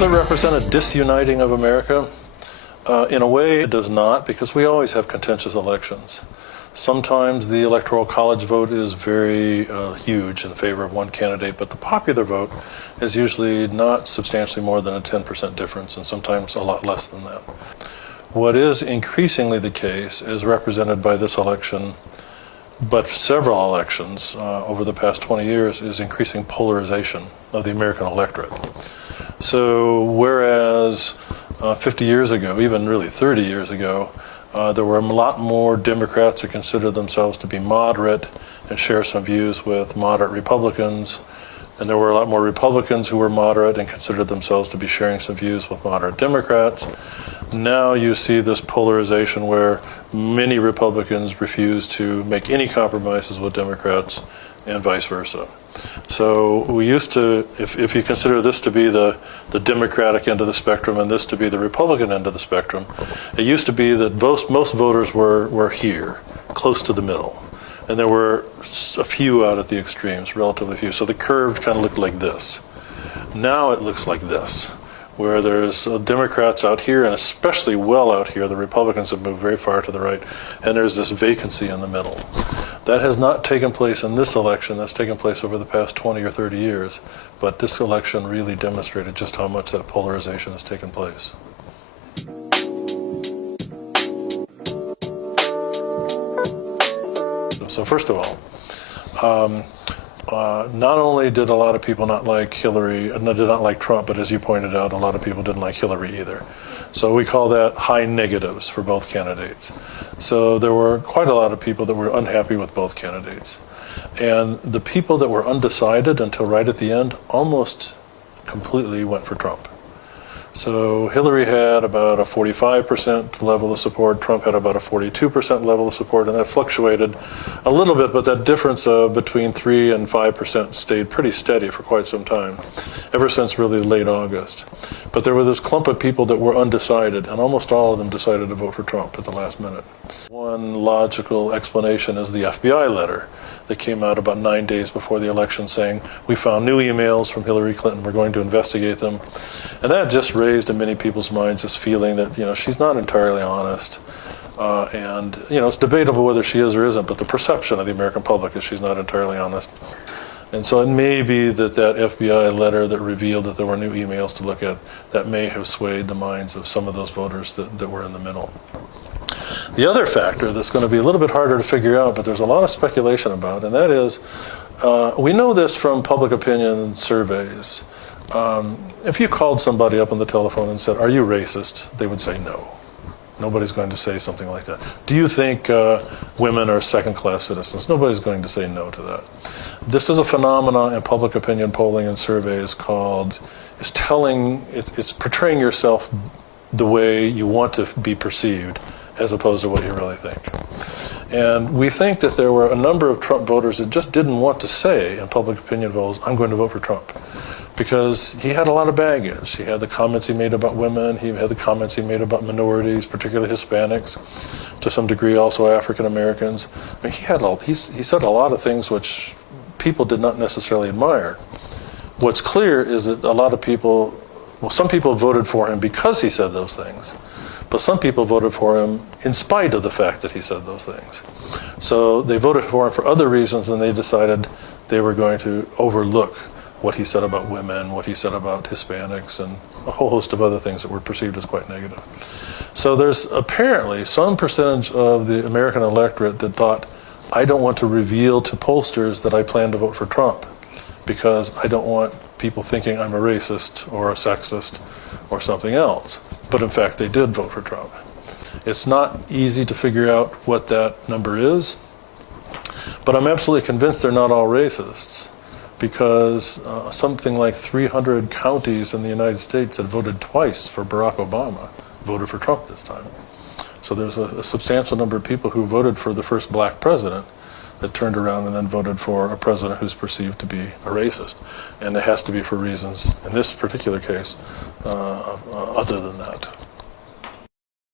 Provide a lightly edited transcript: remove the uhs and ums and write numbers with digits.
Does it represent a disuniting of America? In a way, it does not, because we always have contentious elections. Sometimes the Electoral College vote is very huge in favor of one candidate, but the popular vote is usually not substantially more than a 10% difference, and sometimes a lot less than that. What is increasingly the case is represented by this election, but several elections over the past 20 years, is increasing polarization of the American electorate. So whereas 50 years ago, even really 30 years ago, there were a lot more Democrats that considered themselves to be moderate and share some views with moderate Republicans, and there were a lot more Republicans who were moderate and considered themselves to be sharing some views with moderate Democrats. Now you see this polarization where many Republicans refuse to make any compromises with Democrats and vice versa. So we used to, if you consider this to be the Democratic end of the spectrum and this to be the Republican end of the spectrum, it used to be that most voters were here, close to the middle. And there were a few out at the extremes, relatively few. So the curve kind of looked like this. Now it looks like this, where there's Democrats out here, and especially well out here. The Republicans have moved very far to the right, and there's this vacancy in the middle. That has not taken place in this election. That's taken place over the past 20 or 30 years. But this election really demonstrated just how much that polarization has taken place. So first of all, not only did a lot of people not like Hillary, did not like Trump, but as you pointed out, a lot of people didn't like Hillary either. So we call that high negatives for both candidates. So there were quite a lot of people that were unhappy with both candidates. And the people that were undecided until right at the end almost completely went for Trump. So Hillary had about a 45% level of support, Trump had about a 42% level of support, and that fluctuated a little bit, but that difference of between 3 and 5% stayed pretty steady for quite some time, ever since really late August. But there was this clump of people that were undecided, and almost all of them decided to vote for Trump at the last minute. One logical explanation is the FBI letter that came out about 9 days before the election saying, we found new emails from Hillary Clinton, we're going to investigate them. And that just raised in many people's minds this feeling that, she's not entirely honest. And it's debatable whether she is or isn't, but the perception of the American public is she's not entirely honest. And so it may be that FBI letter that revealed that there were new emails to look at, that may have swayed the minds of some of those voters that were in the middle. The other factor that's going to be a little bit harder to figure out, but there's a lot of speculation about, and that is, we know this from public opinion surveys. If you called somebody up on the telephone and said, are you racist? They would say no. Nobody's going to say something like that. Do you think women are second-class citizens? Nobody's going to say no to that. This is a phenomenon in public opinion polling and surveys it's portraying yourself the way you want to be perceived as opposed to what you really think. And we think that there were a number of Trump voters that just didn't want to say in public opinion polls, I'm going to vote for Trump. Because he had a lot of baggage. He had the comments he made about women, he had the comments he made about minorities, particularly Hispanics, to some degree also African Americans. I mean, he said a lot of things which people did not necessarily admire. What's clear is that a lot of people, some people voted for him because he said those things, but some people voted for him in spite of the fact that he said those things. So they voted for him for other reasons, and they decided they were going to overlook what he said about women, what he said about Hispanics, and a whole host of other things that were perceived as quite negative. So there's apparently some percentage of the American electorate that thought, I don't want to reveal to pollsters that I plan to vote for Trump because I don't want people thinking I'm a racist or a sexist or something else. But in fact, they did vote for Trump. It's not easy to figure out what that number is, but I'm absolutely convinced they're not all racists, because something like 300 counties in the United States that voted twice for Barack Obama voted for Trump this time. So there's a substantial number of people who voted for the first black president that turned around and then voted for a president who's perceived to be a racist. And it has to be for reasons, in this particular case, other than that.